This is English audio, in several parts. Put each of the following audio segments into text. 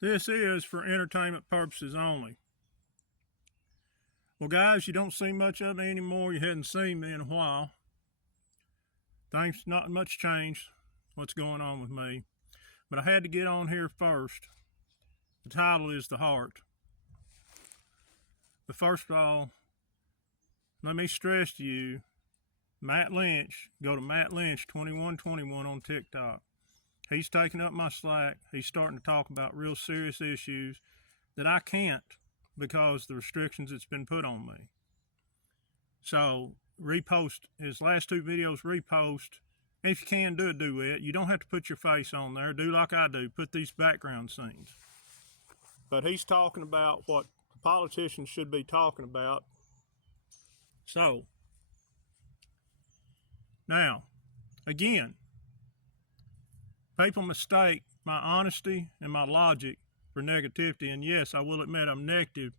This is for entertainment purposes only. Well, guys, you don't see much of me anymore. You hadn't seen me in a while. Things not much changed. What's going on with me? But I had to get on here first. The title is The Heart. But first of all, let me stress to you, Matt Lynch, go to Matt Lynch 2121 on TikTok. He's taking up my slack. He's starting to talk about real serious issues that I can't because the restrictions that's been put on me. So repost his last two videos, repost. And if you can, do a duet. You don't have to put your face on there. Do like I do, put these background scenes. But he's talking about what politicians should be talking about. So, now, again, people mistake my honesty and my logic for negativity. And yes, I will admit I'm negative.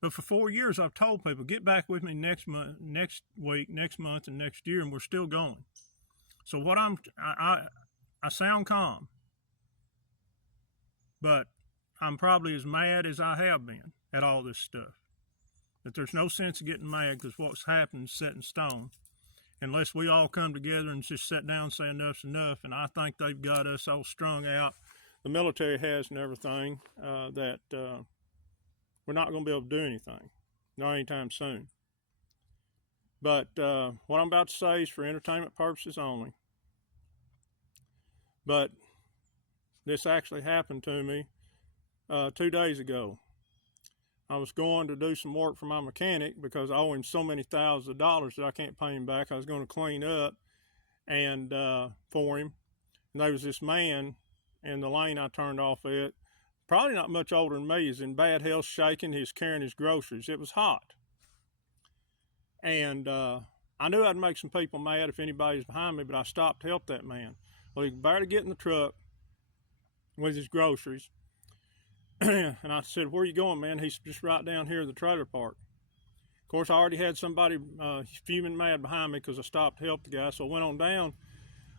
But for 4 years, I've told people, get back with me next month, next week, next month, and next year, and we're still going. So what I sound calm, but I'm probably as mad as I have been at all this stuff. That there's no sense of getting mad because what's happened is set in stone. Unless we all come together and just sit down and say enough's enough, and I think they've got us all strung out. The military has and everything, that we're not going to be able to do anything, not anytime soon. But what I'm about to say is for entertainment purposes only. But this actually happened to me 2 days ago. I was going to do some work for my mechanic because I owe him so many thousands of dollars that I can't pay him back. I was going to clean up and for him. And there was this man in the lane I turned off at, probably not much older than me. He's in bad health, shaking. He's carrying his groceries. It was hot. And I knew I'd make some people mad if anybody's behind me, but I stopped to help that man. Well, he could barely get in the truck with his groceries. And I said, where are you going, man? He's just right down here at the trailer park. Of course, I already had somebody fuming mad behind me because I stopped to help the guy, so I went on down.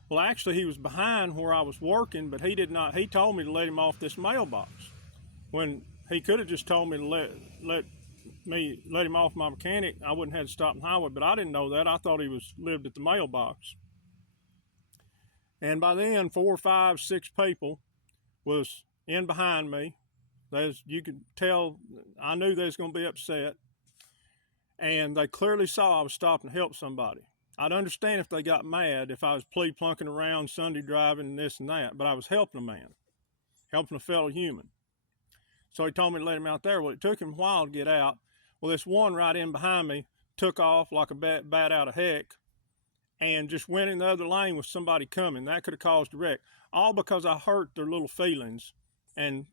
Well, actually, he was behind where I was working, but he did not. He told me to let him off this mailbox when he could have just told me to let him off my mechanic. I wouldn't have to stop in the highway, but I didn't know that. I thought he lived at the mailbox. And by then, 4, 5, 6 people was in behind me. As you could tell, I knew they was going to be upset. And they clearly saw I was stopping to help somebody. I'd understand if they got mad if I was plunking around Sunday driving and this and that, but I was helping a man, helping a fellow human. So he told me to let him out there. Well, it took him a while to get out. Well, this one right in behind me took off like a bat out of heck and just went in the other lane with somebody coming. That could have caused a wreck, all because I hurt their little feelings and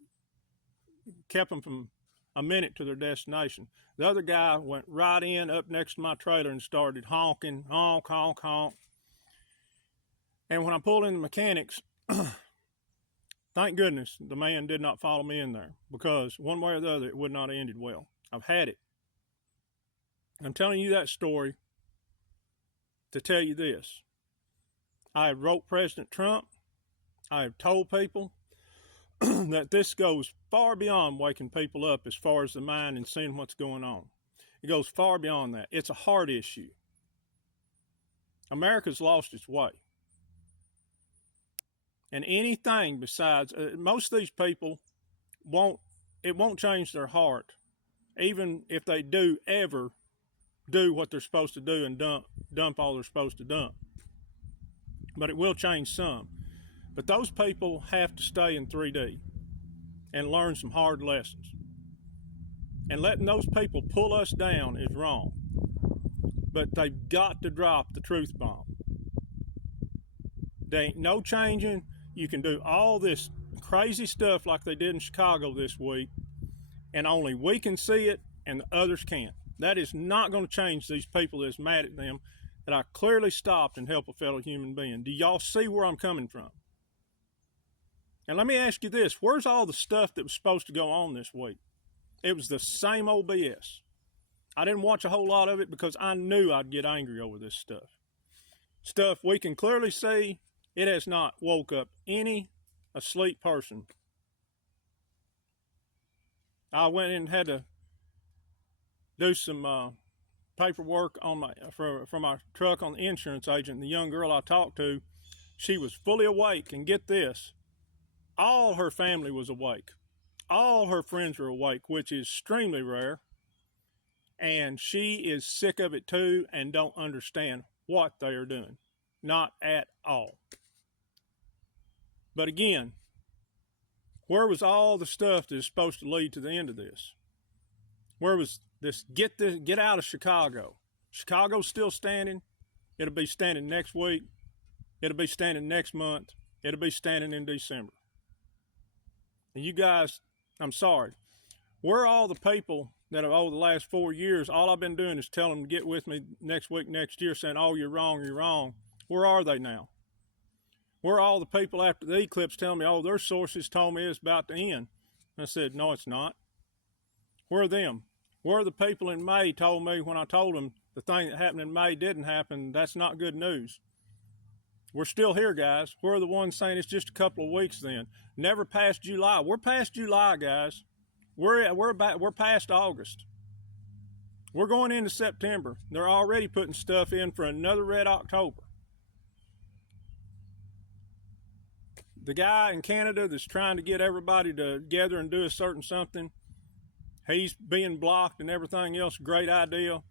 kept them from a minute to their destination. The other guy went right in up next to my trailer and started honking, honk, honk, honk. And when I pulled in the mechanics, thank goodness the man did not follow me in there, because one way or the other, it would not have ended well. I've had it. I'm telling you that story to tell you this. I have wrote President Trump. I have told people that this goes far beyond waking people up as far as the mind and seeing what's going on. It goes far beyond that. It's a heart issue. America's lost its way. And anything besides, most of these people it won't change their heart, even if they do ever do what they're supposed to do and dump all they're supposed to dump. But it will change some. But those people have to stay in 3D and learn some hard lessons. And letting those people pull us down is wrong. But they've got to drop the truth bomb. There ain't no changing. You can do all this crazy stuff like they did in Chicago this week, and only we can see it and the others can't. That is not going to change these people that's mad at them, that I clearly stopped and helped a fellow human being. Do y'all see where I'm coming from? And let me ask you this, where's all the stuff that was supposed to go on this week? It was the same old BS. I didn't watch a whole lot of it because I knew I'd get angry over this stuff. Stuff we can clearly see, it has not woke up any asleep person I went in and had to do some paperwork on for my truck on the insurance agent. The young girl I talked to, she was fully awake, and get this, all her family was awake. All her friends were awake, which is extremely rare. And she is sick of it too and don't understand what they are doing. Not at all. But again, where was all the stuff that is supposed to lead to the end of this? Where was this? Get out of Chicago. Chicago's still standing. It'll be standing next week. It'll be standing next month. It'll be standing in December. And you guys, I'm sorry. Where are all the people that have, over the last 4 years, all I've been doing is telling them to get with me next week, next year, saying, oh, you're wrong, you're wrong. Where are they now? Where are all the people after the eclipse telling me, oh, their sources told me it's about to end? And I said, no, it's not. Where are them? Where are the people in May told me when I told them the thing that happened in May didn't happen? That's not good news. We're still here, guys. Where are the ones saying it's just a couple of weeks then? Never past July. We're past July, guys. We're past August. We're going into September. They're already putting stuff in for another Red October. The guy in Canada that's trying to get everybody together and do a certain something, he's being blocked and everything else. Great idea.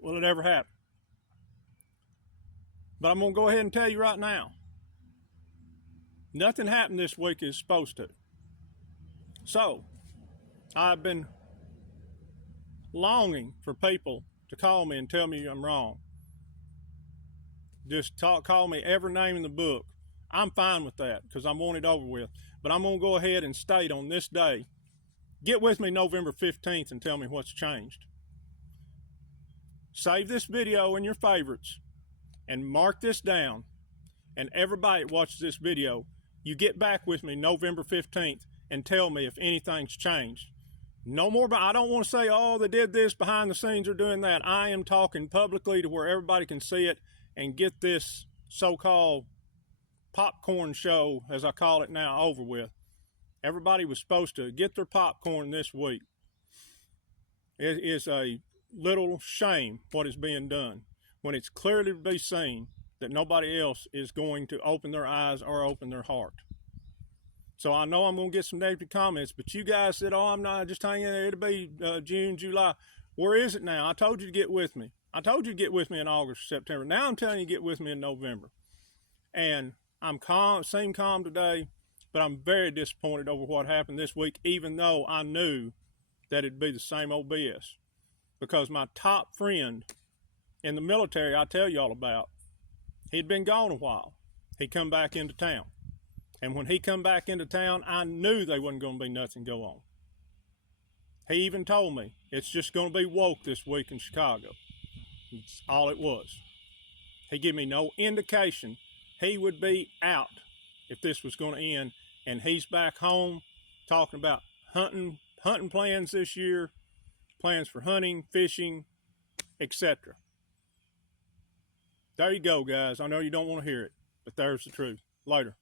Will it ever happen? But I'm going to go ahead and tell you right now, nothing happened this week as supposed to. So, I've been longing for people to call me and tell me I'm wrong. Just call me every name in the book. I'm fine with that because I want it over with. But I'm going to go ahead and state on this day, get with me November 15th and tell me what's changed. Save this video in your favorites and mark this down. And everybody that watches this video, you get back with me November 15th and tell me if anything's changed. No more, I don't want to say, oh, they did this behind the scenes or doing that. I am talking publicly to where everybody can see it and get this so-called popcorn show, as I call it now, over with. Everybody was supposed to get their popcorn this week. It is a little shame what is being done when it's clearly to be seen that nobody else is going to open their eyes or open their heart. So I know I'm going to get some negative comments, but you guys said, oh, I'm not just hanging there. It'll be June, July. Where is it now? I told you to get with me. I told you to get with me in August, September. Now I'm telling you to get with me in November. And I'm calm, seem calm today, but I'm very disappointed over what happened this week, even though I knew that it'd be the same old BS. Because my top friend in the military I tell you all about, he'd been gone a while. He come back into town. And when he come back into town, I knew there wasn't going to be nothing go on. He even told me, it's just going to be woke this week in Chicago. That's all it was. He gave me no indication he would be out if this was going to end. And he's back home talking about hunting plans this year, plans for hunting, fishing, etc. There you go, guys. I know you don't want to hear it, but there's the truth. Later.